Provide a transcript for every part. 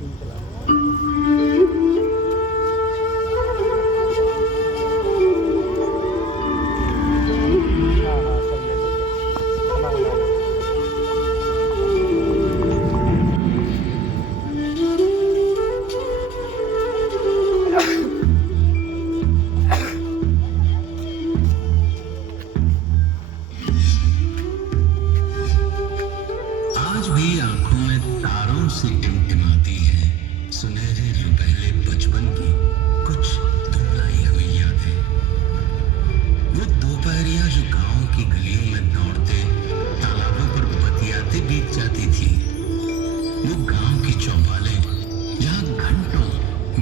तीन चला। हाँ हाँ सही है सही है। खाना बनाना। आज भी आंखों में तारों से टिमटिमाती है सुनहरे रुपहले बचपन की कुछ धुंधलाई हुई यादें। वो दोपहरिया जो गांव की गलियों में दौड़ते तालाबों पर बतियाते बीत जाती थी। वो गांव की चौपालें जहां घंटों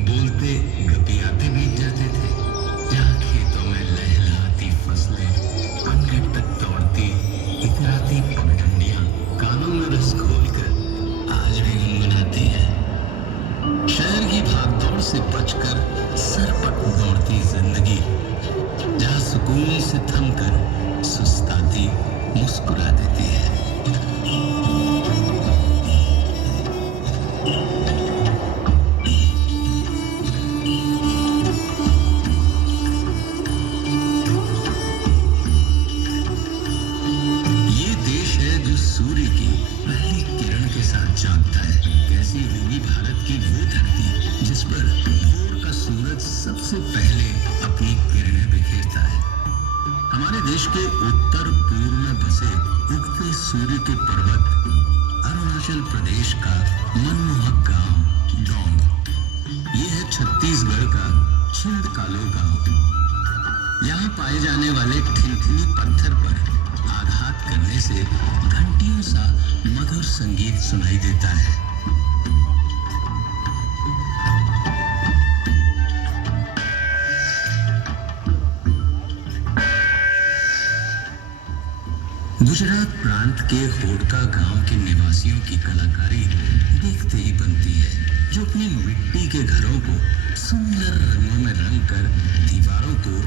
बोलते गपियाते बीत जाते थे। जहां खेतों में लहलहाती फसलें पनघट तक दौड़ती इतराती पगडंडियां कानों में रस घोलकर आज भी गुनगुनाती है। शहर की भागदौड़ से बचकर सरपट दौड़ती जिंदगी जहां सुकून से थमकर सुस्ताती मुस्कुरा देती है। ये देश है जो सूर्य की पहली किरण के साथ जागता है। कैसी होगी भारत की वो धरती जिस पर भोर का सूरज सबसे पहले अपनी किरणें बिखेरता है। हमारे देश के उत्तर पूर्व में बसे उगते सूर्य के पर्वत अरुणाचल प्रदेश का मनमोहक गांव डोंग। ये है छत्तीसगढ़ का छिंदकालो गांव। यहाँ पाए जाने वाले ठिनठिनी पत्थर पर आघात करने से घंटियों सा मधुर संगीत सुनाई देता है। गुजरात प्रांत के होडका गांव के निवासियों की कलाकारी देखते ही बनती है, जो अपनी मिट्टी के घरों को सुंदर रंगों में रंग कर दीवारों को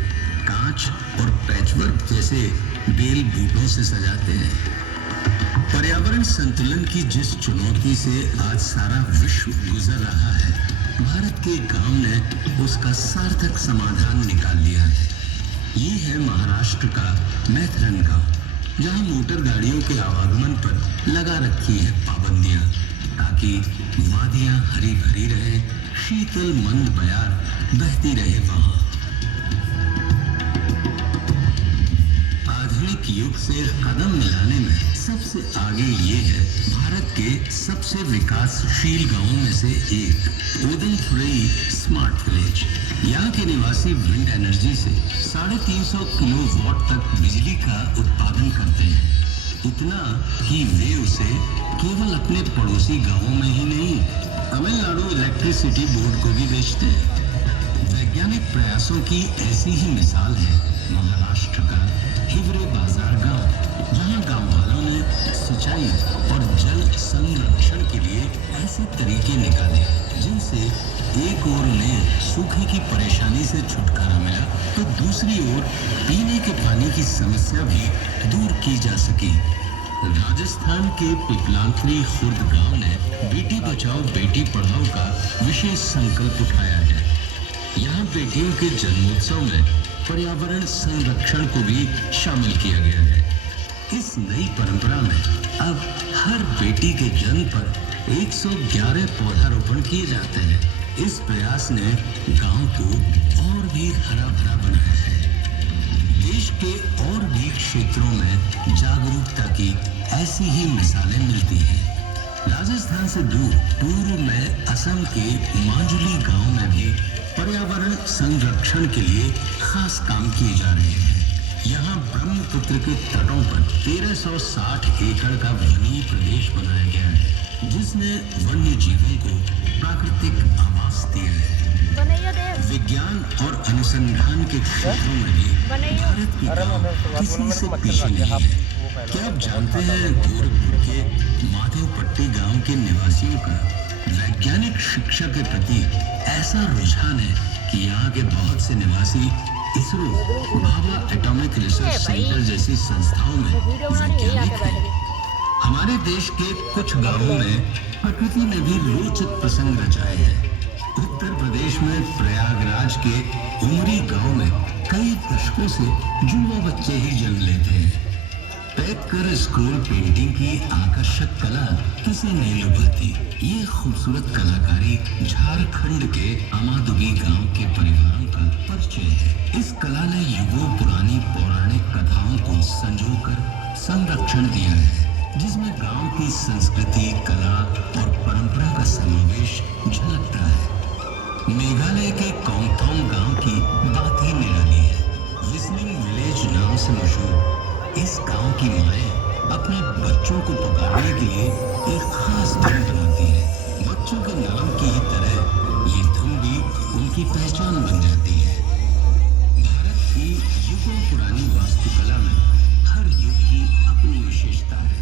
कांच और पैचवर्क जैसे बेल बूटों से सजाते हैं। पर्यावरण संतुलन की जिस चुनौती से आज सारा विश्व गुजर रहा है, भारत के गांव ने उसका सार्थक समाधान निकाल लिया है। ये है महाराष्ट्र का मैथरन गांव, जहां मोटर गाड़ियों के आवागमन पर लगा रखी है पाबंदियां, ताकि वादियां हरी भरी रहे, शीतल मंद बयार बहती रहे वहां। आधुनिक युग से कदम मिलाने में सबसे आगे ये है भारत के सबसे विकासशील गांवों में से एक ओदनथुरई स्मार्ट विलेज। यहाँ के निवासी विंड एनर्जी से 350 किलोवाट तक बिजली का उत्पादन करते हैं। इतना कि वे उसे केवल अपने पड़ोसी गांवों में ही नहीं, तमिलनाडु इलेक्ट्रिसिटी बोर्ड को भी बेचते हैं। वैज्ञानिक प्रयासों की ऐसी ही मिसाल है महाराष्ट्र का हिवरे बाजार गांव, जहां गांव वालों ने सिंचाई और जल संरक्षण के लिए ऐसे तरीके निकाले जिनसे एक ओर उन्हें सूखे की परेशानी से छुटकारा मिला, तो दूसरी ओर पीने के पानी की समस्या भी दूर की जा सकी। राजस्थान के पिपलांतरी खुर्द गांव ने बेटी बचाओ बेटी पढ़ाओ का विशेष संकल्प उठाया है। यहाँ बेटियों के जन्मोत्सव में पर्यावरण संरक्षण को भी शामिल किया गया है। इस नई परंपरा में अब हर बेटी के जन्म पर 111 पौधारोपण किए जाते हैं। इस प्रयास ने गांव को और भी हरा भरा बनाया है। देश के और भी क्षेत्रों में जागरूकता की ऐसी ही मिसालें मिलती हैं। राजस्थान से दूर पूर्व में असम के मांजुली गांव में भी पर्यावरण संरक्षण के लिए खास काम किए जा रहे हैं। यहाँ ब्रह्मपुत्र के तटों पर 1360 एकड़ का वनीय प्रदेश बनाया गया है, जिसने वन्य जीवों को प्राकृतिक आवास दिया है। विज्ञान और अनुसंधान के क्षेत्रों में भी भारत की गांव किसी से पीछे नहीं है। क्या आप जानते हैं गोरखपुर के माधवपट्टी गांव के निवासियों का वैज्ञानिक शिक्षा के प्रति ऐसा रुझान है कि यहाँ के बहुत से निवासी ISRO, Bhabha atomic research centre जैसी संस्थाओं में वैज्ञानिक हैं। हमारे देश के कुछ गांवों में प्रकृति ने भी रोचक प्रसंग रचाए हैं। उत्तर प्रदेश में प्रयागराज के उमरी गांव में कई दशकों से युवा बच्चे ही जन्म लेते हैं। पैक कर स्क्रोल पेंटिंग की आकर्षक कला किसे नहीं लुभाती। ये खूबसूरत कलाकारी झारखंड के अमादुगी गांव के परिवारों का परिचय है। इस कला ने युगों पुरानी पौराणिक कथाओं को संजोकर संरक्षण दिया है, जिसमें गांव की संस्कृति, कला और परंपरा का समावेश झलकता है। मेघालय के कोंगथोंग गांव की बात ही निराली है। लिसनिंग विलेज नाम से मशहूर इस गांव की माएं अपने बच्चों को पकाने के लिए एक खास धुन बनाती है। बच्चों के नाम की ही तरह ये धुन भी उनकी पहचान बन जाती है। भारत की युगों पुरानी वास्तुकला में हर युग की अपनी विशेषता है।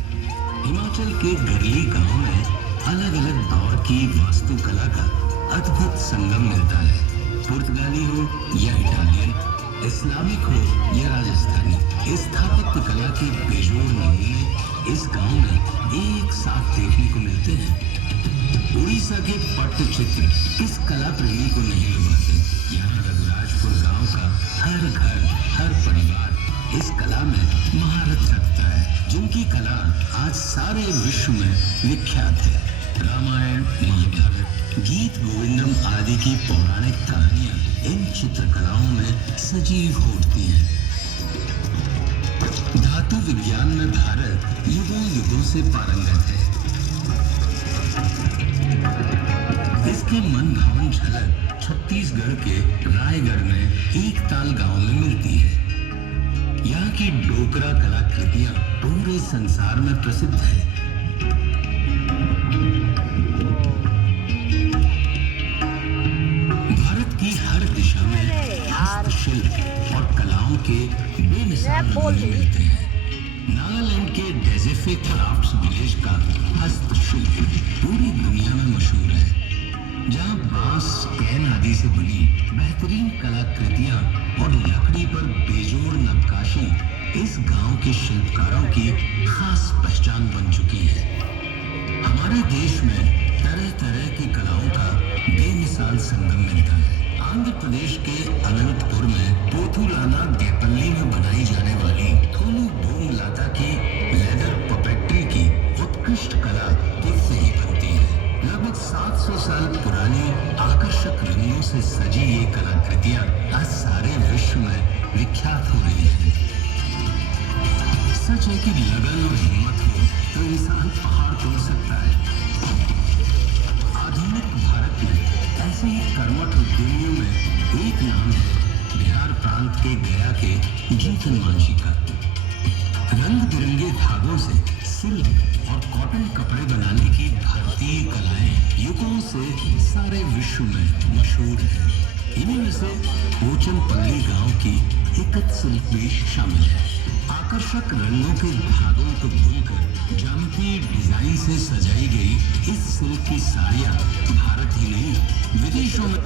हिमाचल के गरली गांव में अलग अलग दौर की वास्तुकला का अद्भुत संगम मिलता है। पुर्तगाली हो या इटालियन, इस्लामिक हो या राजस्थानी, स्थापत्य कला के बेजोड़ नमूने इस गांव में एक साथ देखने को मिलते हैं। उड़ीसा के पट्टचित्र इस कला प्रेमी को नहीं लुभाते। यहाँ रघुराजपुर गांव का हर घर, हर परिवार इस कला में महारत रखता है, जिनकी कला आज सारे विश्व में विख्यात है। रामायण, महाभारत, गीत गोविंदम आदि की पौराणिक कहानियां इन चित्रकलाओं में सजीव उठती हैं। धातु विज्ञान में भारत युगों युगों से पारंगत है। इसकी मनभावन झलक छत्तीसगढ़ के रायगढ़ में एकताल गांव में मिलती है। यहाँ की डोकरा कलाकृतियां पूरे संसार में प्रसिद्ध है। हस्तशिल्प और कलाओं के बेमिसाल नमूने मिलते हैं। नागालैंड के डेजेफे क्राफ्ट्स विलेज का हस्तशिल्प पूरी दुनिया में मशहूर है, जहां बांस, कैन आदि से बनी बेहतरीन कलाकृतियां और लकड़ी पर बेजोड़ नक्काशी इस गांव के शिल्पकारों की खास पहचान बन चुकी है। हमारे देश में तरह तरह की कलाओं का बेमिसाल संगम मिलता है। आंध्र प्रदेश के अनंतपुर में पोथुलाना गेपल्ली में बनाई जाने वाली थोलू बोमलाता की लेदर पपेट्री की उत्कृष्ट कला किससे ही बनती है। लगभग 700 साल पुरानी आकर्षक रंगों से सजी ये कलाकृतियां आज सारे विश्व में विख्यात हो रही है। सच है कि लगन और हिम्मत हो तो इंसान पहाड़ तोड़ सकता है। आधुनिक भारत में ऐसे ही कर्मठ उद्यमियों में एक नाम है बिहार प्रांत के गया के जीतन मांझी का। रंग बिरंगे धागों से सिल्क और कॉटन कपड़े बनाने की भारतीय कलाएं युगों से सारे विश्व में मशहूर है। इन्हीं में से पोचनपल्ली गांव की इकत सिल्क भी शामिल है। आकर्षक रंगों के धागों को बुनकर ज्यामितीय डिजाइन से सजाई गई इस सिल्क की साड़ियां भारत ही नहीं विदेशों में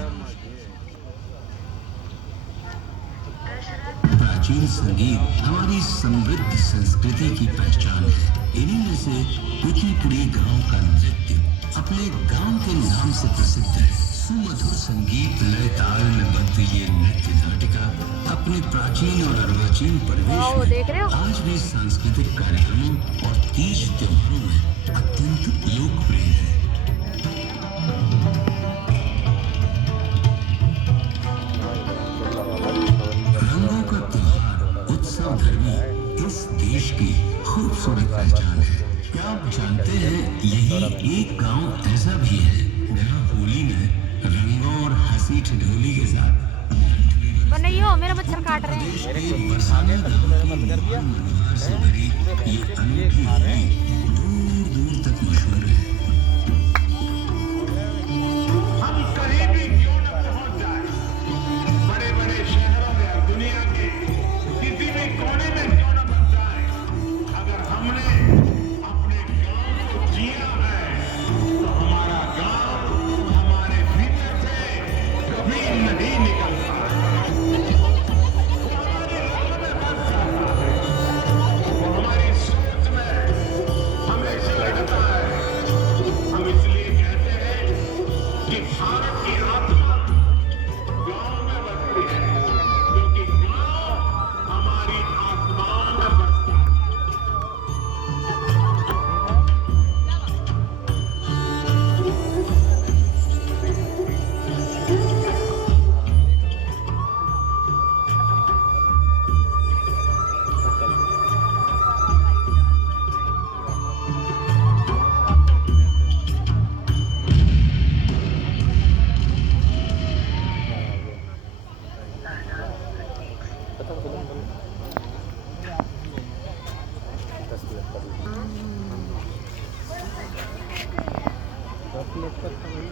प्राचीन संगीत हमारी समृद्ध संस्कृति की पहचान है। इन्हीं में से कुचिपुड़ी गांव का नृत्य अपने गांव के नाम से प्रसिद्ध है। सुमधुर संगीत लय ताल में बद्ध ये नृत्य नाटिका अपने प्राचीन और अर्वाचीन परिवेश में आज भी सांस्कृतिक कार्यक्रमों और तीज त्योहारों में अत्यंत लोकप्रिय है। रंगों का त्योहार उत्सव धर्मी इस देश की खूबसूरत पहचान है। क्या आप जानते हैं यही एक गांव ऐसा भी है जहां होली में रंगों और हंसी ठिठोली के साथ नहीं हो मेरा मच्छर काट रहे हैं। से भरी ये अनूठी होली दूर दूर तक मशहूर है। हम कहीं भी क्यों न पहुंच जाए, बड़े बड़े शहरों में और दुनिया के किसी भी कोने में क्यों न बच जाए, अगर हमने अपने गांव को जिया है तो हमारा गांव हमारे भीतर से कभी नहीं निकलता। वो हमारी राह में बस जाता है, वो हमारी सोच में कि भारत की